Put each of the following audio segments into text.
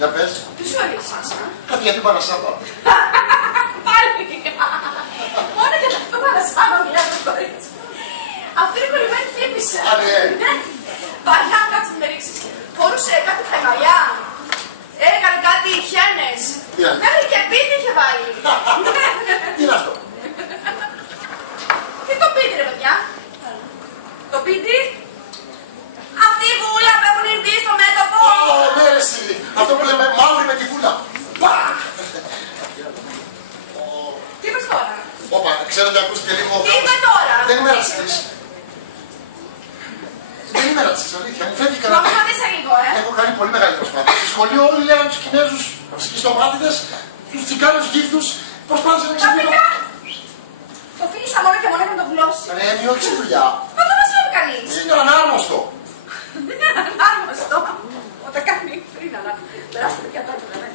Για πες. Τι σου έριξες, Κάτι για την Παρασάβα. Πάλι. Μόνο για αυτό Παρασάβα μιλάω το κορίτσι. Αυτή είναι κολλημένη τύπησα. Ναι. Παλιά κάτσε με ρίξεις. Φορούσε κάτι χαϊμαλιά. Έκανε κάτι χιάνες. Μέχρι και πίτι είχε βάλει. Τι είναι αυτό? Τι το πίτι ρε παιδιά? Το πίτι? Αυτή η βούλα που έχουν ήρθει στο μέτωπο. Ναι ρε εσύ. Αυτό που λέμε μαύρη με τη βούλα. Τι είπες τώρα? Όπα, ξέρω ότι ακούστηκε λίγο. Τι είπε τώρα? Δεν είμαι ρατσιστής. Δεν είμαι ρατσιστής, αλήθεια. Μου φεύγει κανένα. Νομίζω ότι είσαι λίγο, Έχω κάνει πολύ μεγάλη προσπάθεια. Στο σχολείο όλοι λέγανε τους Κινέζους σκιστομάτιδες, τους Τσιγκάνους γύφτους. Προσπάθησα να ξεφύγω. Το φίλησα μόνο και μόνο για να το βουλώσει. Ρε, μη όχι στη δουλειά. Μα δεν μας βλέπει κανείς. Είναι ανάρμοστο. Δεν είναι ανάρμοστο. Όταν κάνει πριν, αλλά περάστε πια τώρα, ναι.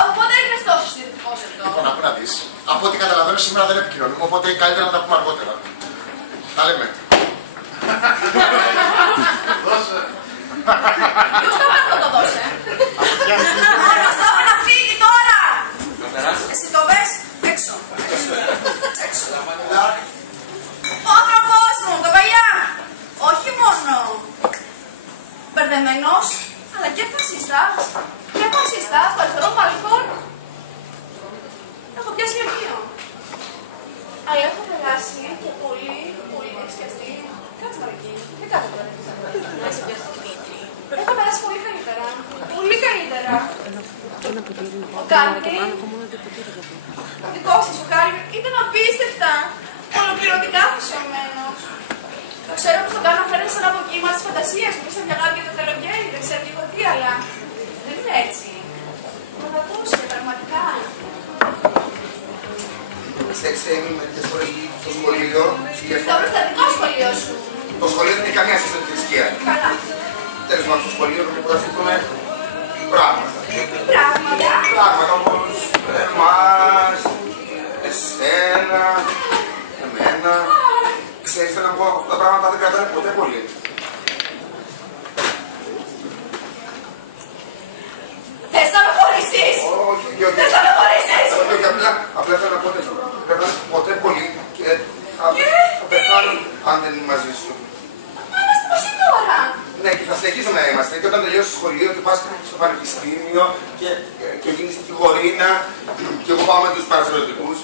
Από πότε έγινες τόσο συντηρητικός εδώ? Λοιπόν, άκου να δεις. Από ό,τι καταλαβαίνω σήμερα δεν επικοινωνούμε, οπότε καλύτερα να τα πούμε αργότερα. Τα λέμε. Δώσε. Ποιος το αυτό το δώσε? Αυτό να φύγει τώρα! Εσύ το βες? Έξω. Έξω. Ο άνθρωπός μου, το παλιά. Όχι μόνο μπερδεμένος, αλλά και φασίστας. Και φασίστας, στο αριστερό μπαλκόν. Έχω πιάσει λευκείο. Αλλά έχω περάσει και πολύ, πολύ εξιαστή. Κάτσε μαρική. Δεν κάτω τώρα. Έχω περάσει πολύ καλύτερα. Πολύ καλύτερα. Ο Κάλβιν, ο δικός σας ο Κάλβιν, ήταν απίστευτα. Ολοκληρωτικά αφοσιωμένος. Το ξέρω πως το κάνω να φέρνει σαν αποκύμα της φαντασίας μου. Είσαι μια αγάπη για το καλοκαίρι, δεν ξέρω λίγο τι, αλλά δεν είναι έτσι. Μ' αγαπούσε, πραγματικά. Είστε ξένοι μερικές φορές στο σχολείο. Στο προστατικό σχολείο σου. Το σχολείο δεν έχει καμία σχέση με τη θρησκεία. Καλά. Τέλος πάντων, στο σχολείο πρέπει να σκεφτούμε πράγματα. Πράγματα. Πράγματα όπως εμάς, εσένα, εμένα. Ξέρεις, θέλω να πω, αυτά τα πράγματα δεν κρατάνε ποτέ πολύ. Θες να με χωρίσεις! Όχι, διότι... Θες να με χωρίσεις! Όχι, απλά θέλω να πω ότι δεν κρατάνε ποτέ πολύ και θα πεθάνουν αν δεν είναι μαζί σου. Μα είμαστε μαζί τώρα! Ναι, και θα συνεχίσουμε να είμαστε. Και όταν τελειώσει το σχολείο και πας στο πανεπιστήμιο και γίνεις δικηγορίνα και εγώ πάω με τους παραστρατιωτικούς.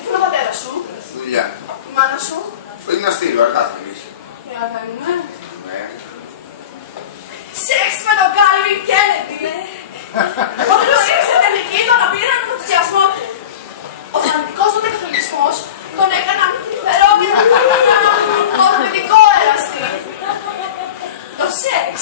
Πού είναι ο πατέρας σου? Δουλειά. Η μάνα σου? Στο γυμναστήριο, αργά θα μιλήσει. Τι να κάνουμε? Ναι. Σεξ με τον Κάλβιν Κέννεντι! Όταν το ρίξε τελική, τον πήραν τον ενθουσιασμό του. Ο φανατικός τότε καθολισμός τον έκανε να μην θλιβερό και να μην ορθοπαιδικό εραστή. Το σεξ